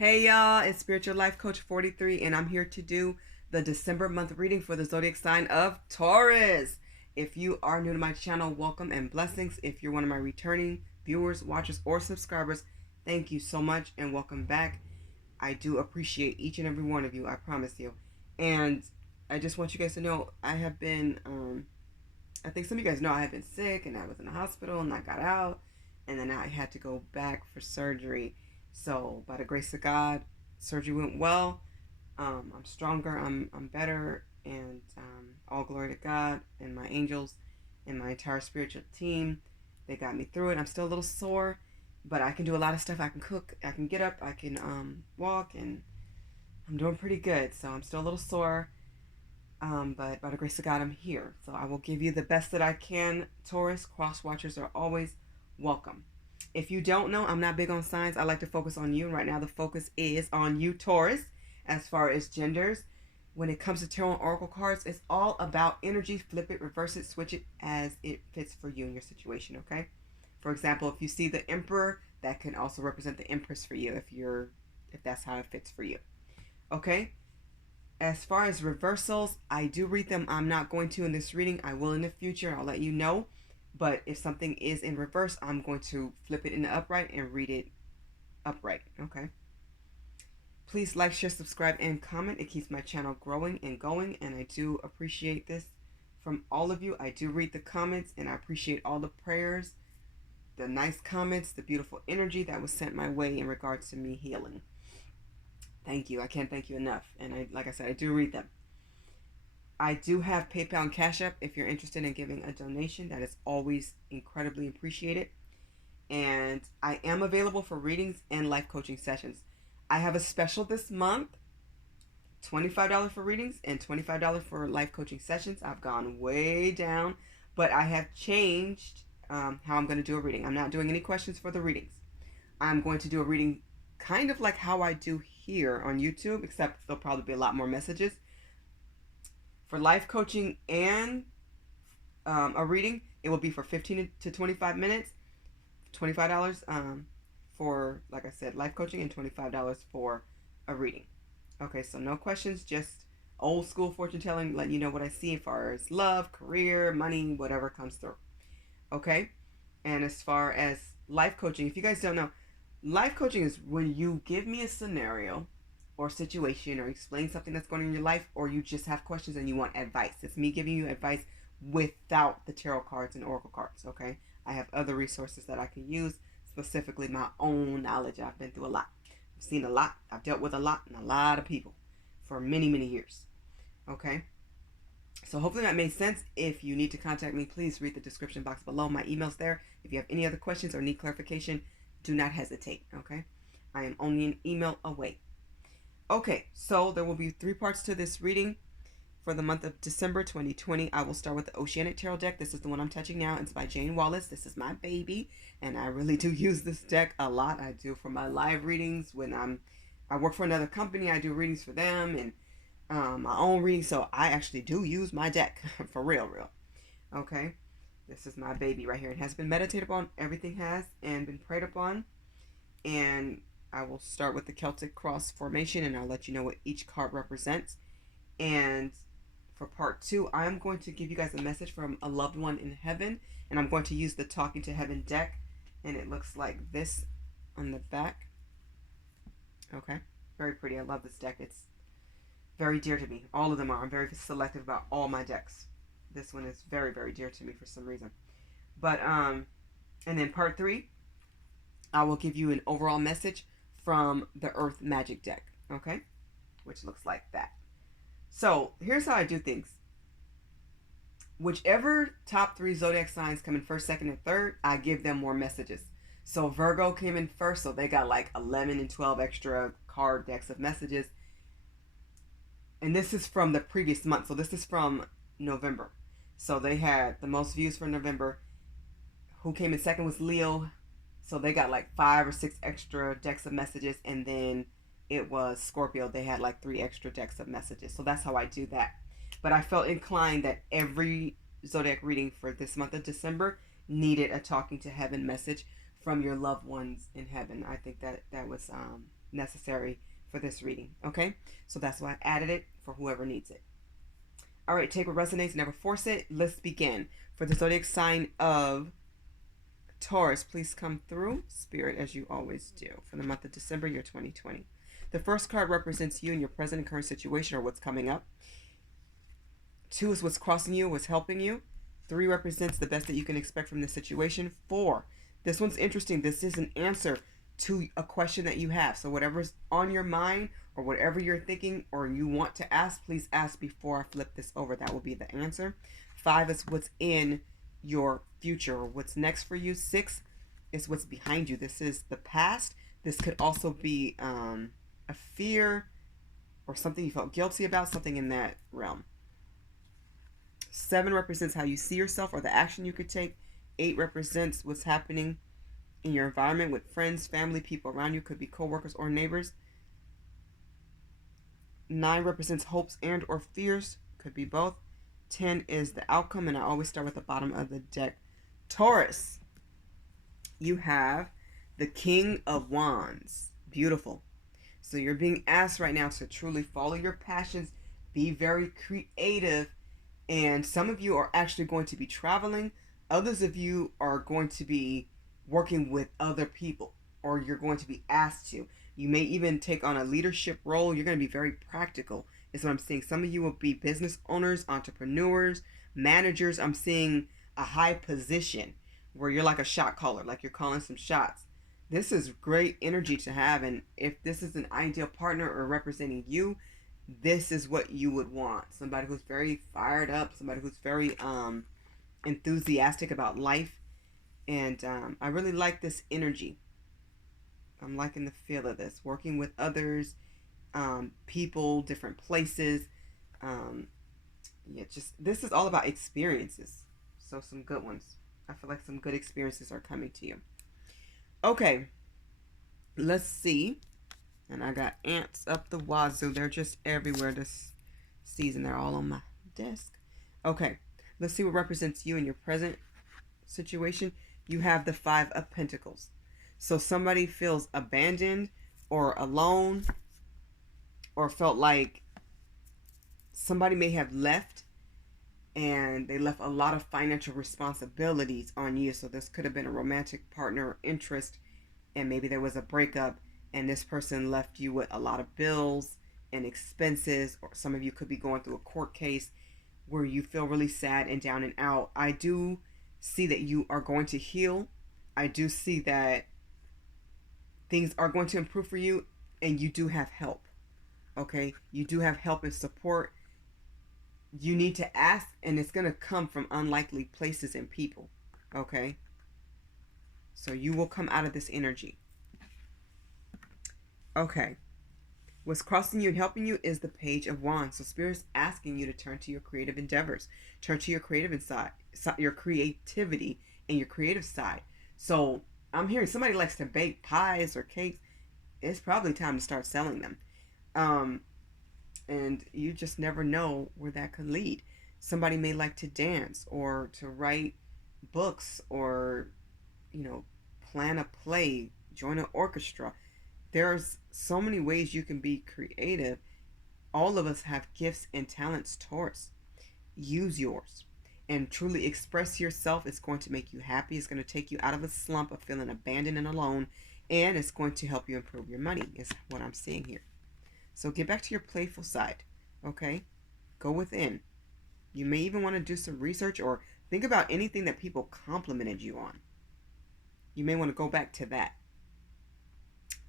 Hey y'all, it's Spiritual Life Coach 43, and I'm here to do the December month reading for the zodiac sign of Taurus. If you are new to my channel, welcome and blessings. If you're one of my returning viewers, watchers, or subscribers, thank you so much and welcome back. I do appreciate each and every one of you, I promise you. And I just want you guys to know I have been, I think some of you guys know I have been sick and I was in the hospital and I got out and then I had to go back for surgery. So by the grace of God, surgery went well. I'm stronger. I'm better, and all glory to God and my angels and my entire spiritual team. They got me through it. I'm still a little sore, but I can do a lot of stuff. I can cook. I can get up. I can walk, and I'm doing pretty good. So I'm still a little sore, but by the grace of God, I'm here. So I will give you the best that I can. Taurus cross watchers are always welcome. If you don't know, I'm not big on signs. I like to focus on you. Right now, the focus is on you, Taurus, as far as genders. When it comes to tarot and oracle cards, it's all about energy. Flip it, reverse it, switch it as it fits for you and your situation, okay? For example, if you see the Emperor, that can also represent the Empress for you if that's how it fits for you. Okay? As far as reversals, I do read them. I'm not going to in this reading. I will in the future. I'll let you know. But if something is in reverse, I'm going to flip it in the upright and read it upright, okay? Please like, share, subscribe, and comment. It keeps my channel growing and going, and I do appreciate this from all of you. I do read the comments, and I appreciate all the prayers, the nice comments, the beautiful energy that was sent my way in regards to me healing. Thank you. I can't thank you enough. And like I said, I do read them. I do have PayPal and Cash App if you're interested in giving a donation. That is always incredibly appreciated. And I am available for readings and life coaching sessions. I have a special this month, $25 for readings and $25 for life coaching sessions. I've gone way down, but I have changed how I'm going to do a reading. I'm not doing any questions for the readings. I'm going to do a reading kind of like how I do here on YouTube, except there'll probably be a lot more messages. For life coaching and a reading, it will be for 15 to 25 minutes, $25 for, like I said, life coaching, and $25 for a reading. Okay, so no questions, just old school fortune telling, letting you know what I see as far as love, career, money, whatever comes through. Okay, and as far as life coaching, if you guys don't know, life coaching is when you give me a scenario or situation or explain something that's going on in your life, or you just have questions and you want advice. It's me giving you advice without the tarot cards and oracle cards, okay? I have other resources that I can use, specifically my own knowledge. I've been through a lot. I've seen a lot. I've dealt with a lot and a lot of people for many, many years, okay? So hopefully that made sense. If you need to contact me, please read the description box below. My email's there. If you have any other questions or need clarification, do not hesitate, okay? I am only an email away. Okay, so there will be 3 parts to this reading for the month of December 2020. I will start with the Oceanic Tarot deck. This is the one I'm touching now. It's by Jane Wallace. This is my baby, and I really do use this deck a lot. I do for my live readings when I work for another company. I do readings for them and my own readings, so I actually do use my deck for real. Okay, this is my baby right here. It has been meditated upon. Everything has and been prayed upon, and I will start with the Celtic cross formation, and I'll let you know what each card represents. And for part 2, I'm going to give you guys a message from a loved one in heaven, and I'm going to use the Talking to Heaven deck, and it looks like this on the back. Okay, very pretty. I love this deck. It's very dear to me. All of them are. I'm very selective about all my decks. This one is very, very dear to me for some reason. But and then part 3, I will give you an overall message from the Earth Magic deck, okay? Which looks like that. So, here's how I do things. Whichever top 3 zodiac signs come in first, second, and third, I give them more messages. So, Virgo came in first, so they got like 11 and 12 extra card decks of messages. And this is from the previous month, so this is from November. So, they had the most views for November. Who came in second was Leo. So they got like 5 or 6 extra decks of messages, and then it was Scorpio. They had like 3 extra decks of messages. So that's how I do that. But I felt inclined that every zodiac reading for this month of December needed a Talking to Heaven message from your loved ones in heaven. I think that was necessary for this reading. Okay, so that's why I added it for whoever needs it. All right, take what resonates, never force it. Let's begin. For the zodiac sign of Taurus, please come through, Spirit, as you always do, for the month of December, year 2020. The first card represents you and your present and current situation, or what's coming up. 2 is what's crossing you, what's helping you. 3 represents the best that you can expect from this situation. 4, this one's interesting. This is an answer to a question that you have. So whatever's on your mind or whatever you're thinking or you want to ask, please ask before I flip this over. That will be the answer. 5 is what's in your future or what's next for you. 6 is what's behind you. This is the past. This could also be a fear or something you felt guilty about, something in that realm. 7 represents how you see yourself or the action you could take. 8 represents what's happening in your environment with friends, family, people around you, could be co-workers or neighbors. 9 represents hopes and or fears, could be both. 10 is the outcome, and I always start with the bottom of the deck. Taurus, you have the King of Wands. Beautiful. So you're being asked right now to truly follow your passions, be very creative, and some of you are actually going to be traveling. Others of you are going to be working with other people, or you're going to be asked to. You may even take on a leadership role. You're going to be very practical, is what I'm seeing. Some of you will be business owners, entrepreneurs, managers. I'm seeing a high position where you're like a shot caller, like you're calling some shots. This is great energy to have, and if this is an ideal partner or representing you, this is what you would want. Somebody who's very fired up, somebody who's very enthusiastic about life. And I really like this energy. I'm liking the feel of this. Working with others, people, different places. This is all about experiences. So some good ones. I feel like some good experiences are coming to you. Okay, let's see. And I got ants up the wazoo. They're just everywhere this season. They're all on my desk. Okay, let's see what represents you in your present situation. You have the 5 of Pentacles. So somebody feels abandoned or alone, or felt like somebody may have left and they left a lot of financial responsibilities on you. So this could have been a romantic partner or interest, and maybe there was a breakup and this person left you with a lot of bills and expenses, or some of you could be going through a court case where you feel really sad and down and out. I do see that you are going to heal. I do see that things are going to improve for you, and you do have help. Okay, you do have help and support. You need to ask, and it's going to come from unlikely places and people. Okay, so you will come out of this energy. Okay, what's crossing you and helping you is the Page of Wands. So Spirit's asking you to turn to your creative endeavors, turn to your creative side, your creativity and your creative side. So I'm hearing somebody likes to bake pies or cakes. It's probably time to start selling them. And you just never know where that could lead. Somebody may like to dance or to write books, or, plan a play, join an orchestra. There's so many ways you can be creative. All of us have gifts and talents, Taurus. Use yours and truly express yourself. It's going to make you happy. It's going to take you out of a slump of feeling abandoned and alone, and it's going to help you improve your money, is what I'm seeing here. So get back to your playful side, okay? Go within. You may even want to do some research or think about anything that people complimented you on. You may want to go back to that.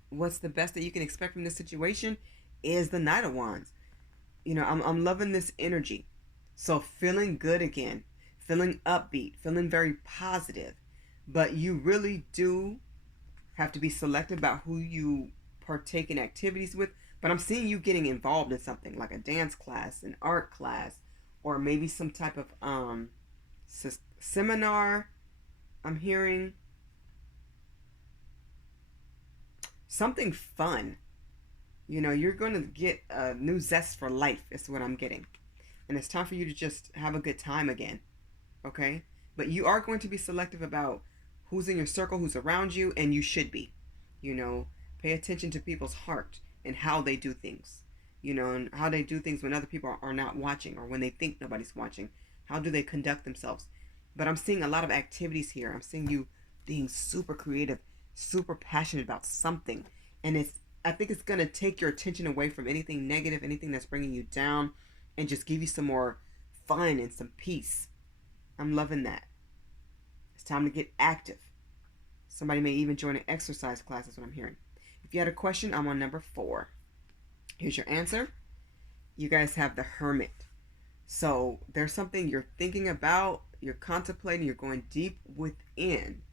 What's the best that you can expect from this situation is the Knight of Wands. I'm loving this energy. So feeling good again, feeling upbeat, feeling very positive. But you really do have to be selective about who you partake in activities with. But I'm seeing you getting involved in something like a dance class, an art class, or maybe some type of seminar. I'm hearing something fun. You're going to get a new zest for life, is what I'm getting. And it's time for you to just have a good time again. Okay? But you are going to be selective about who's in your circle, who's around you, and you should be. Pay attention to people's heart and how they do things. You know, and how they do things when other people are not watching, or when they think nobody's watching. How do they conduct themselves? But I'm seeing a lot of activities here. I'm seeing you being super creative, super passionate about something. And I think it's going to take your attention away from anything negative, anything that's bringing you down, and just give you some more fun and some peace. I'm loving that. It's time to get active. Somebody may even join an exercise class, is what I'm hearing. If you had a question, I'm on number 4. Here's your answer. You guys have the Hermit. So there's something you're thinking about, you're contemplating, you're going deep within.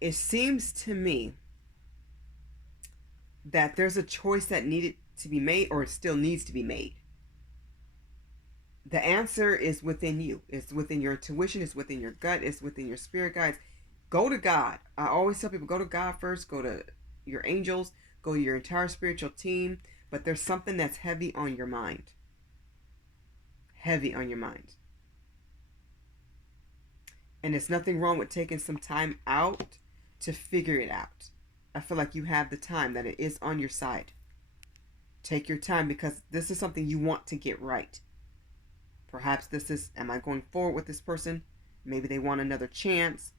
It seems to me that there's a choice that needed to be made, or it still needs to be made. The answer is within you. It's within your intuition. It's within your gut. It's within your spirit guides. Go to God. I always tell people, go to God first. Go to your angels. Go to your entire spiritual team. But there's something that's heavy on your mind. Heavy on your mind. And there's nothing wrong with taking some time out to figure it out. I feel like you have the time, that it is on your side. Take your time, because this is something you want to get right. Perhaps this is, am I going forward with this person? Maybe they want another chance.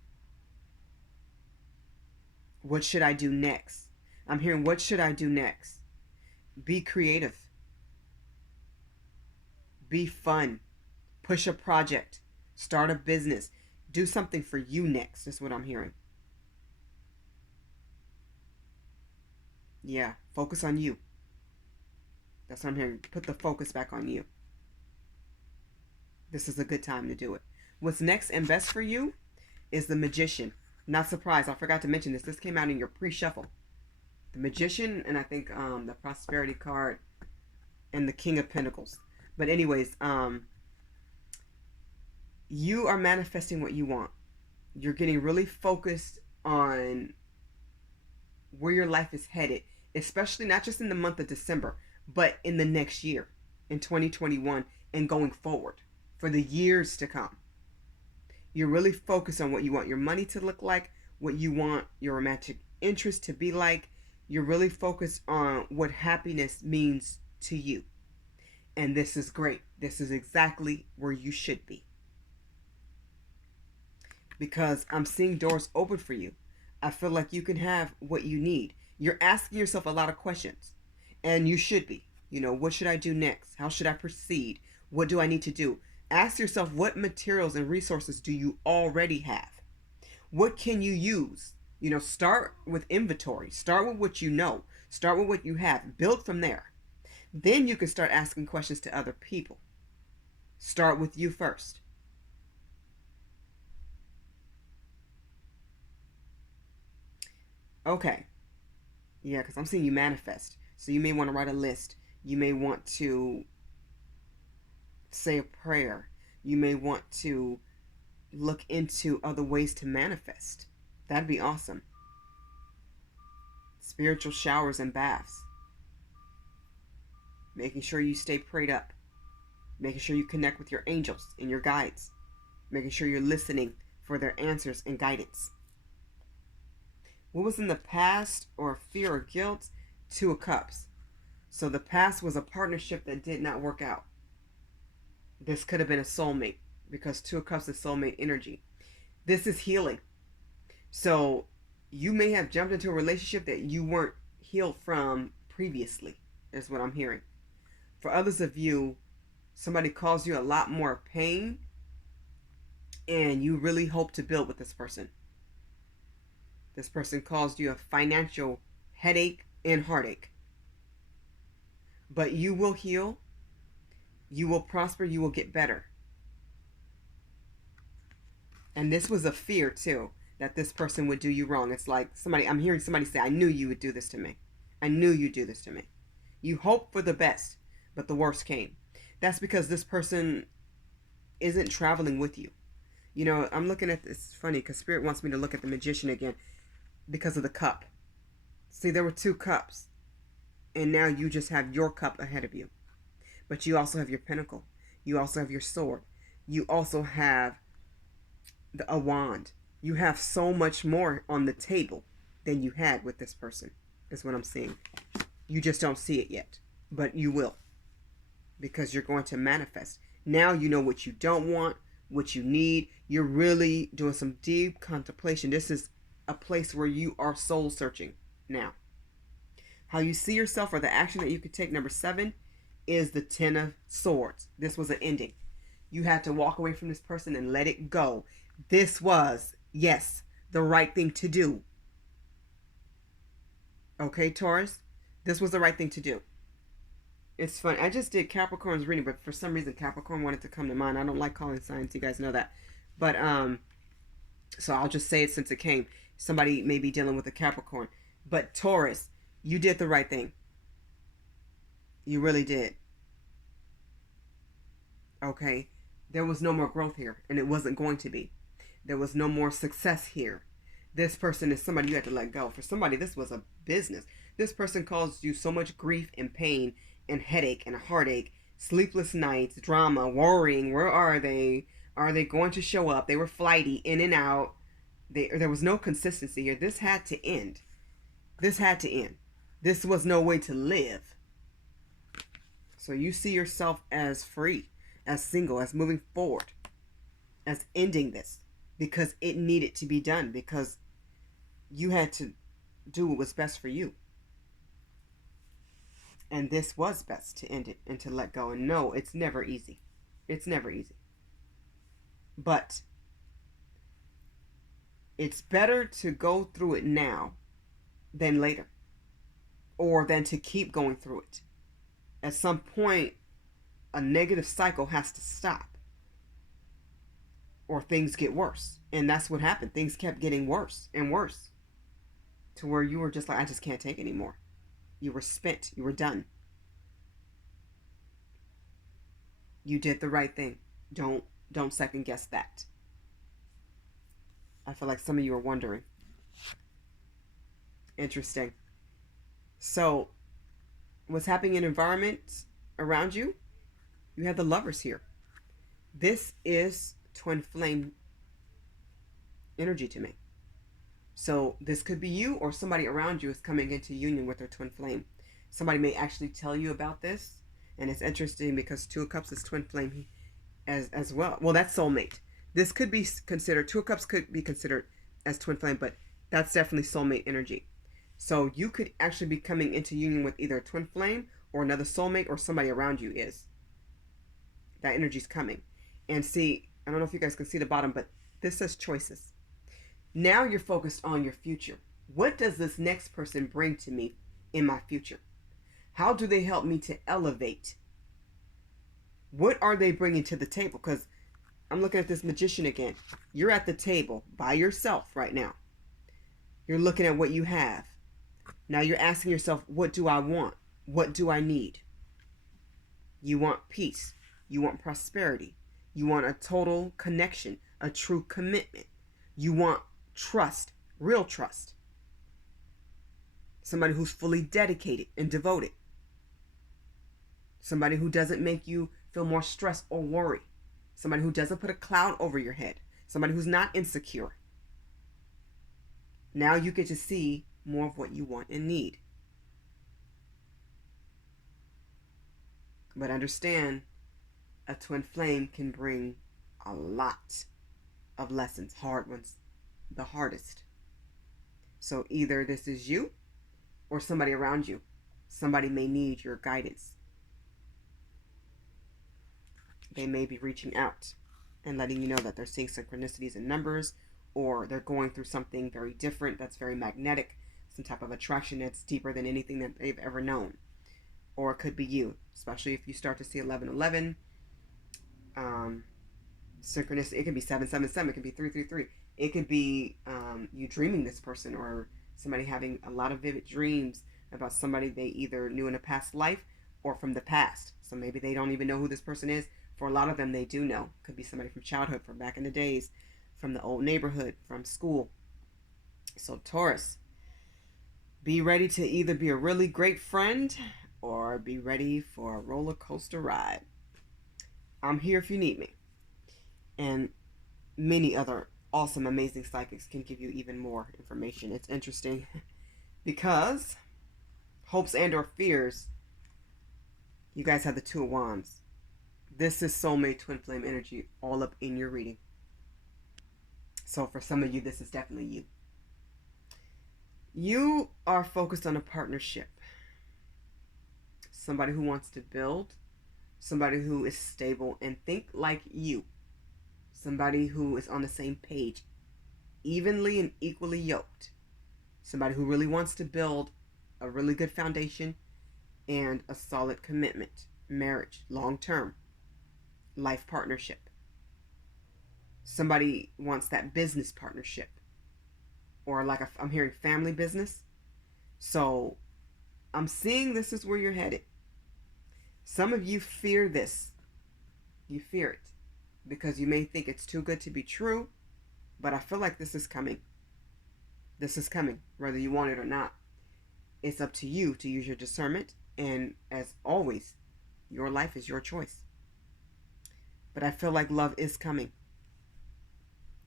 What should I do next? I'm hearing, what should I do next? Be creative. Be fun. Push a project. Start a business. Do something for you next. That's what I'm hearing. Yeah, focus on you. That's what I'm hearing. Put the focus back on you. This is a good time to do it. What's next and best for you is the Magician. Not surprised. I forgot to mention this. This came out in your pre-shuffle. The Magician, and I think the Prosperity card, and the King of Pentacles. But anyways, you are manifesting what you want. You're getting really focused on where your life is headed, especially not just in the month of December, but in the next year, in 2021, and going forward for the years to come. You're really focused on what you want your money to look like, what you want your romantic interest to be like. You're really focused on what happiness means to you. And this is great. This is exactly where you should be. Because I'm seeing doors open for you. I feel like you can have what you need. You're asking yourself a lot of questions. And you should be. You know, what should I do next? How should I proceed? What do I need to do? Ask yourself, what materials and resources do you already have? What can you use? You know, start with inventory. Start with what you know. Start with what you have. Build from there. Then you can start asking questions to other people. Start with you first. Okay. Yeah, because I'm seeing you manifest. So you may want to write a list. You may want to say a prayer. You may want to look into other ways to manifest. That'd be awesome. Spiritual showers and baths. Making sure you stay prayed up. Making sure you connect with your angels and your guides. Making sure you're listening for their answers and guidance. What was in the past, or fear or guilt? 2 of Cups. So the past was a partnership that did not work out. This could have been a soulmate, because 2 of Cups is soulmate energy. This is healing. So you may have jumped into a relationship that you weren't healed from previously, is what I'm hearing. For others of you, somebody caused you a lot more pain, and you really hope to build with this person. This person caused you a financial headache and heartache. But you will heal. You will prosper. You will get better. And this was a fear too, that this person would do you wrong. It's like I'm hearing somebody say, I knew you would do this to me. I knew you'd do this to me. You hope for the best, but the worst came. That's because this person isn't traveling with you. You know, I'm looking at this. It's funny because Spirit wants me to look at the Magician again because of the cup. See, there were 2 cups. And now you just have your cup ahead of you. But you also have your pentacle. You also have your sword. You also have a wand. You have so much more on the table than you had with this person. is what I'm seeing. You just don't see it yet, but you will, because you're going to manifest. Now you know what you don't want, what you need. You're really doing some deep contemplation. This is a place where you are soul searching now. How you see yourself or the action that you could take, number 7, is the 10 of Swords. This was an ending. You had to walk away from this person and let it go. This was, yes, the right thing to do. Okay, Taurus? This was the right thing to do. It's funny. I just did Capricorn's reading, but for some reason Capricorn wanted to come to mind. I don't like calling signs. You guys know that. But, so I'll just say it since it came. Somebody may be dealing with a Capricorn. But Taurus, you did the right thing. You really did. Okay? There was no more growth here, and it wasn't going to be. There was no more success here. This person is somebody you had to let go. For somebody, this was a business. This person caused you so much grief and pain and headache and heartache, sleepless nights, drama, worrying. Where are they? Are they going to show up? They were flighty, in and out. There was no consistency here. This had to end. This had to end. This was no way to live. So you see yourself as free, as single, as moving forward, as ending this, because it needed to be done, because you had to do what was best for you. And this was best, to end it and to let go. And no, it's never easy. It's never easy. But it's better to go through it now than later, or than to keep going through it. At some point, a negative cycle has to stop, or things get worse. And that's what happened. Things kept getting worse and worse, to where you were just like, I just can't take anymore. You were spent. You were done. You did the right thing. Don't second guess that. I feel like some of you are wondering. Interesting. So, what's happening in environments around you? You have the Lovers here. This is twin flame energy to me. So this could be you, or somebody around you is coming into union with their twin flame. Somebody may actually tell you about this. And it's interesting because 2 of Cups is twin flame as well. Well, that's soulmate. This could be considered, 2 of Cups could be considered as twin flame, but that's definitely soulmate energy. So you could actually be coming into union with either a twin flame or another soulmate, or somebody around you is. That energy's coming. And see, I don't know if you guys can see the bottom, but this says choices. Now you're focused on your future. What does this next person bring to me in my future? How do they help me to elevate? What are they bringing to the table? Because I'm looking at this Magician again. You're at the table by yourself right now. You're looking at what you have. Now you're asking yourself, what do I want? What do I need? You want peace. You want prosperity. You want a total connection, a true commitment. You want trust, real trust. Somebody who's fully dedicated and devoted. Somebody who doesn't make you feel more stressed or worry. Somebody who doesn't put a cloud over your head. Somebody who's not insecure. Now you get to see more of what you want and need. But understand, a twin flame can bring a lot of lessons, hard ones, the hardest. So either this is you or somebody around you. Somebody may need your guidance. They may be reaching out and letting you know that they're seeing synchronicities in numbers, or they're going through something very different that's very magnetic, some type of attraction that's deeper than anything that they've ever known. Or it could be you, especially if you start to see 1111. Synchronicity, it could be 777, it could be 333. It could be you dreaming this person, or somebody having a lot of vivid dreams about somebody they either knew in a past life or from the past. So maybe they don't even know who this person is. For a lot of them, they do know. Could be somebody from childhood, from back in the days, from the old neighborhood, from school. So Taurus, be ready to either be a really great friend or be ready for a roller coaster ride. I'm here if you need me. And many other awesome, amazing psychics can give you even more information. It's interesting because hopes and or fears, you guys have the Two of Wands. This is soulmate twin flame energy all up in your reading. So for some of you, this is definitely you. You are focused on a partnership. Somebody who wants to build, somebody who is stable and think like you. Somebody who is on the same page, evenly and equally yoked. Somebody who really wants to build a really good foundation and a solid commitment, marriage, long-term, life partnership. Somebody wants that business partnership, or like I'm hearing family business. So I'm seeing this is where you're headed. Some of you fear this. You fear it because you may think it's too good to be true, but I feel like this is coming. This is coming, whether you want it or not. It's up to you to use your discernment, and as always, your life is your choice. But I feel like love is coming.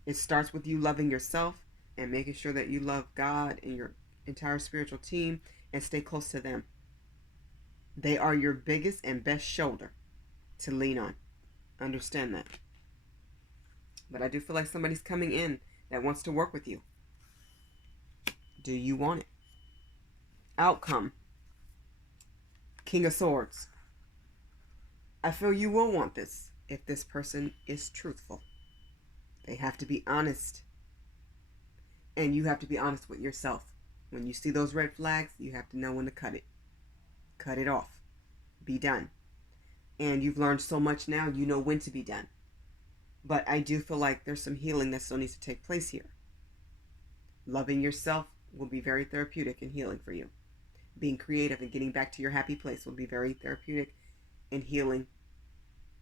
It starts with you loving yourself and making sure that you love God and your entire spiritual team and stay close to them. They are your biggest and best shoulder to lean on. Understand that. But I do feel like somebody's coming in that wants to work with you. Do you want it? Outcome. King of Swords. I feel you will want this if this person is truthful. They have to be honest. And you have to be honest with yourself. When you see those red flags, you have to know when to cut it. Cut it off. Be done. And you've learned so much now, you know when to be done. But I do feel like there's some healing that still needs to take place here. Loving yourself will be very therapeutic and healing for you. Being creative and getting back to your happy place will be very therapeutic and healing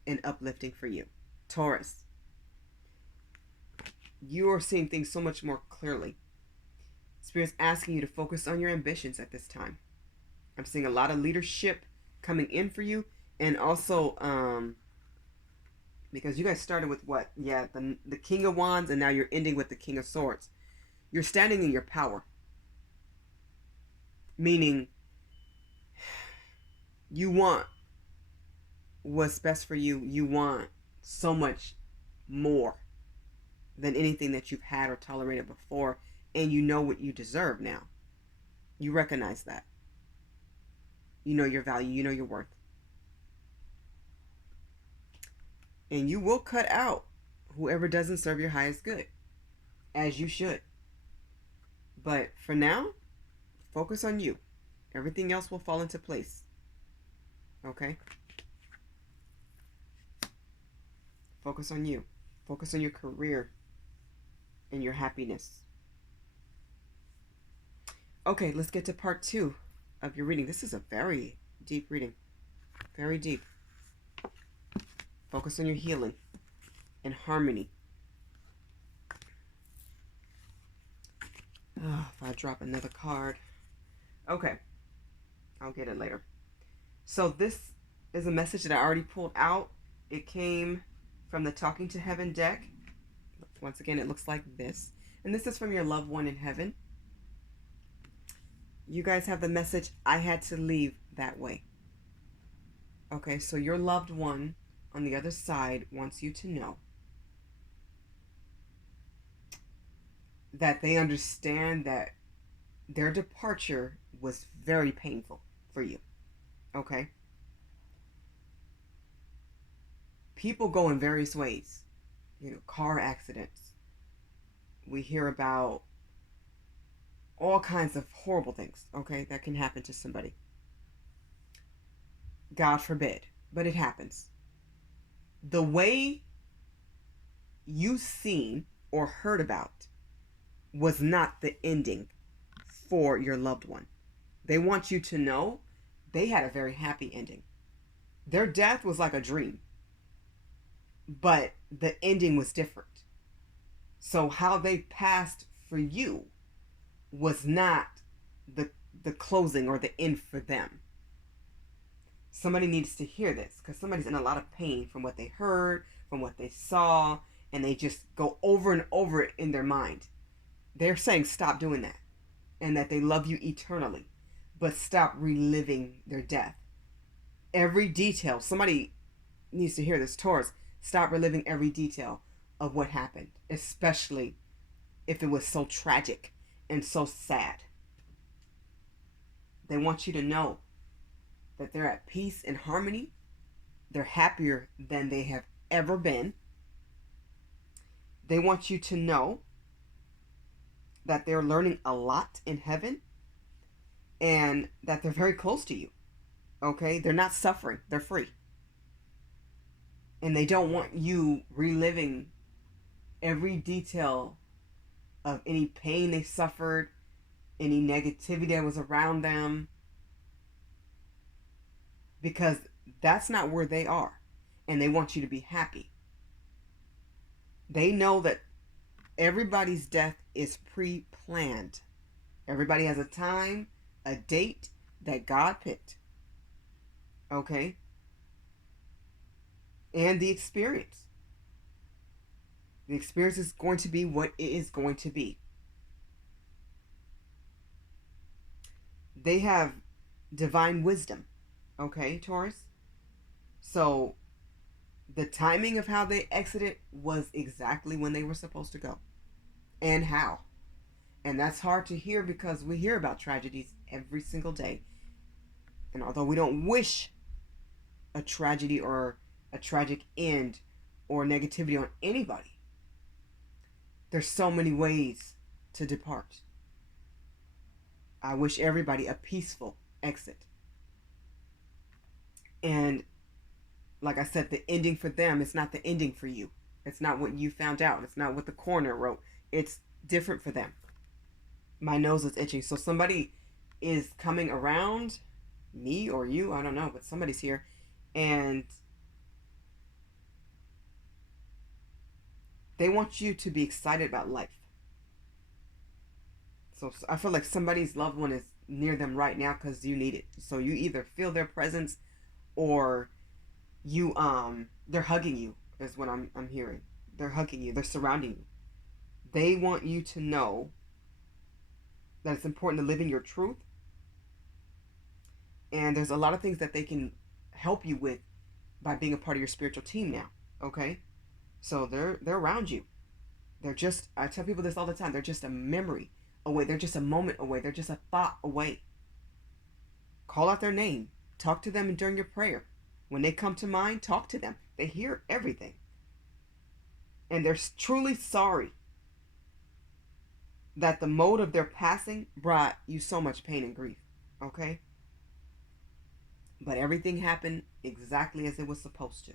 and uplifting for you. Taurus. You are seeing things so much more clearly. Spirit's asking you to focus on your ambitions at this time. I'm seeing a lot of leadership coming in for you. And also, because you guys started with what? Yeah, the King of Wands, and now you're ending with the King of Swords. You're standing in your power. Meaning, you want what's best for you. You want so much more than anything that you've had or tolerated before. And you know what you deserve now. You recognize that. You know your value. You know your worth. And you will cut out whoever doesn't serve your highest good. As you should. But for now, focus on you. Everything else will fall into place. Okay? Focus on you. Focus on your career and your happiness. Okay, let's get to part 2 of your reading. This is a very deep reading. Very deep. Focus on your healing and harmony. Oh, if I drop another card. Okay. I'll get it later. So this is a message that I already pulled out. It came from the Talking to Heaven deck. Once again, it looks like this. And this is from your loved one in heaven. You guys have the message, I had to leave that way. Okay, so your loved one on the other side wants you to know that they understand that their departure was very painful for you. Okay? People go in various ways. You know, car accidents. We hear about all kinds of horrible things, okay, that can happen to somebody. God forbid, but it happens. The way you seen or heard about was not the ending for your loved one. They want you to know they had a very happy ending. Their death was like a dream, but the ending was different. So how they passed for you was not the closing or the end for them. Somebody needs to hear this because somebody's in a lot of pain from what they heard, from what they saw, and they just go over and over it in their mind. They're saying stop doing that and that they love you eternally. but stop reliving their death. Every detail, somebody needs to hear this, Taurus. Stop reliving every detail of what happened, especially if it was so tragic and so sad. They want you to know that they're at peace and harmony. They're happier than they have ever been. They want you to know that they're learning a lot in heaven and that they're very close to you. Okay? They're not suffering. They're free. And they don't want you reliving every detail of any pain they suffered, any negativity that was around them, because that's not where they are, and they want you to be happy. They know that everybody's death is pre-planned. Everybody has a time, a date that God picked. Okay? And the experience. The experience is going to be what it is going to be. They have divine wisdom. Okay, Taurus? So, the timing of how they exited was exactly when they were supposed to go. And how. And that's hard to hear because we hear about tragedies every single day. And although we don't wish a tragedy or a tragic end or negativity on anybody, there's so many ways to depart. I wish everybody a peaceful exit. And like I said, the ending for them is not the ending for you. It's not what you found out. It's not what the coroner wrote. It's different for them. My nose is itching. So somebody is coming around, me or you, I don't know, but somebody's here. And they want you to be excited about life. So I feel like somebody's loved one is near them right now because you need it. So you either feel their presence or you they're hugging you is what I'm hearing. They're hugging you. They're surrounding you. They want you to know that it's important to live in your truth. And there's a lot of things that they can help you with by being a part of your spiritual team now. Okay? So they're around you. They're just, I tell people this all the time, they're just a memory away. They're just a moment away. They're just a thought away. Call out their name. Talk to them during your prayer. When they come to mind, talk to them. They hear everything. And they're truly sorry that the mode of their passing brought you so much pain and grief. Okay? But everything happened exactly as it was supposed to.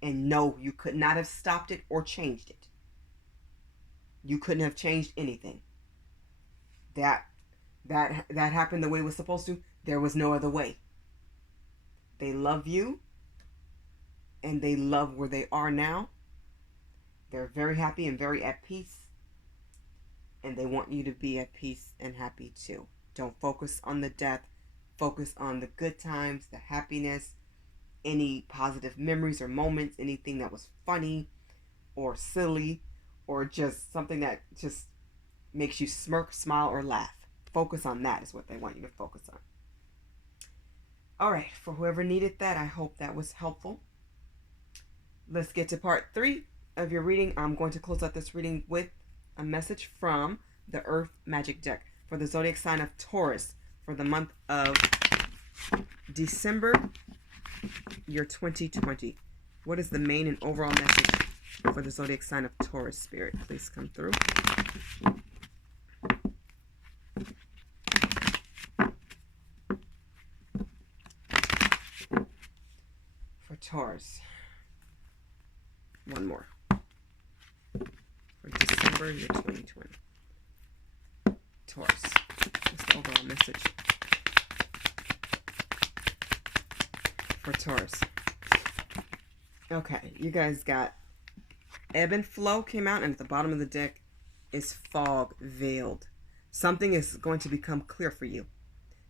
And no, you could not have stopped it or changed it. You couldn't have changed anything. That happened the way it was supposed to. There was no other way. They love you. And they love where they are now. They're very happy and very at peace. And they want you to be at peace and happy too. Don't focus on the death. Focus on the good times, the happiness, any positive memories or moments, anything that was funny or silly or just something that just makes you smirk, smile, or laugh. Focus on that is what they want you to focus on. All right, for whoever needed that, I hope that was helpful. Let's get to part 3 of your reading. I'm going to close out this reading with a message from the Earth Magic deck for the zodiac sign of Taurus for the month of December, year 2020. What is the main and overall message for the zodiac sign of Taurus? Spirit, please come through. For Taurus. One more. For December, year 2020. Taurus. What's the overall message for Taurus? Okay, you guys got ebb and flow came out, and at the bottom of the deck is fog veiled. Something is going to become clear for you.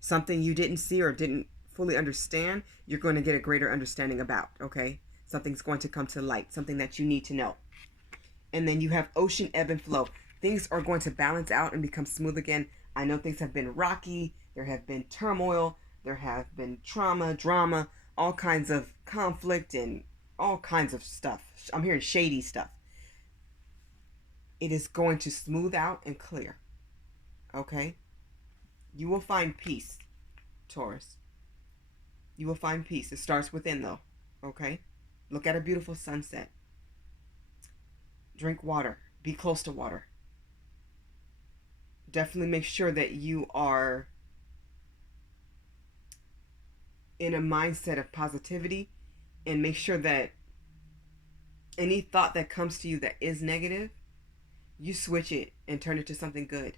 Something you didn't see or didn't fully understand, you're going to get a greater understanding about, okay? Something's going to come to light, something that you need to know. And then you have ocean ebb and flow. Things are going to balance out and become smooth again. I know things have been rocky. There have been turmoil. There have been trauma, drama, all kinds of conflict, and all kinds of stuff. I'm hearing shady stuff. It is going to smooth out and clear. Okay? You will find peace, Taurus. You will find peace. It starts within, though. Okay? Look at a beautiful sunset. Drink water. Be close to water. Definitely make sure that you are in a mindset of positivity, and make sure that any thought that comes to you that is negative, you switch it and turn it to something good.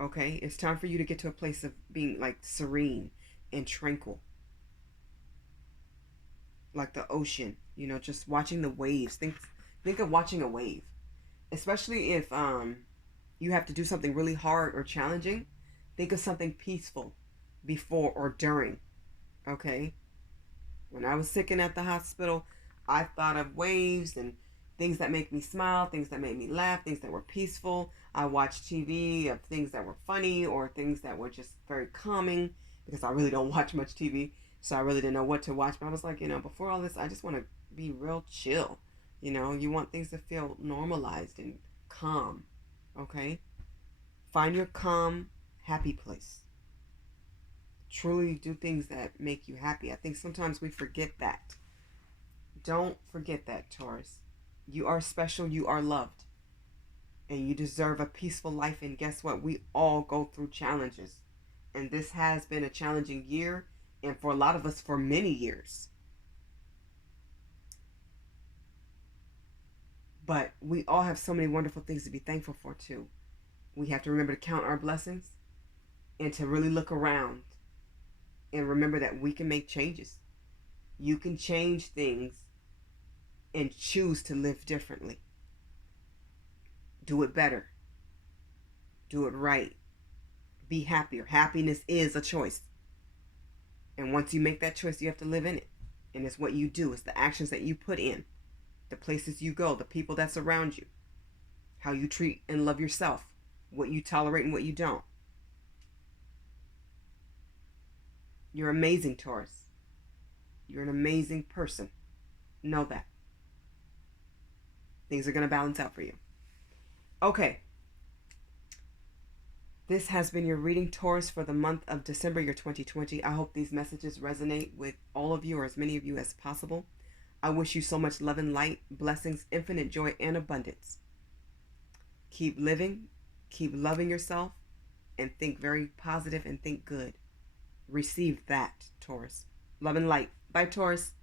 Okay? It's time for you to get to a place of being like serene and tranquil. Like the ocean, just watching the waves. Think of watching a wave. Especially if you have to do something really hard or challenging, think of something peaceful before or during. Okay? When I was sick and at the hospital, I thought of waves and things that make me smile, things that made me laugh, things that were peaceful. I watched TV of things that were funny or things that were just very calming, because I really don't watch much TV, so I really didn't know what to watch. But I was like, before all this, I just want to be real chill. You want things to feel normalized and calm. Okay? Find your calm, happy place. Truly do things that make you happy. I think sometimes we forget that. Don't forget that, Taurus. You are special, you are loved, and you deserve a peaceful life. And guess what? We all go through challenges. And this has been a challenging year, and for a lot of us, for many years. But we all have so many wonderful things to be thankful for, too. We have to remember to count our blessings and to really look around and remember that we can make changes. You can change things and choose to live differently. Do it better. Do it right. Be happier. Happiness is a choice. And once you make that choice, you have to live in it. And it's what you do. It's the actions that you put in. The places you go. The people that surround you. How you treat and love yourself. What you tolerate and what you don't. You're amazing, Taurus. You're an amazing person. Know that. Things are going to balance out for you. Okay. This has been your reading, Taurus, for the month of December, year 2020. I hope these messages resonate with all of you, or as many of you as possible. I wish you so much love and light, blessings, infinite joy, and abundance. Keep living, keep loving yourself, and think very positive and think good. Receive that, Taurus. Love and light. Bye, Taurus.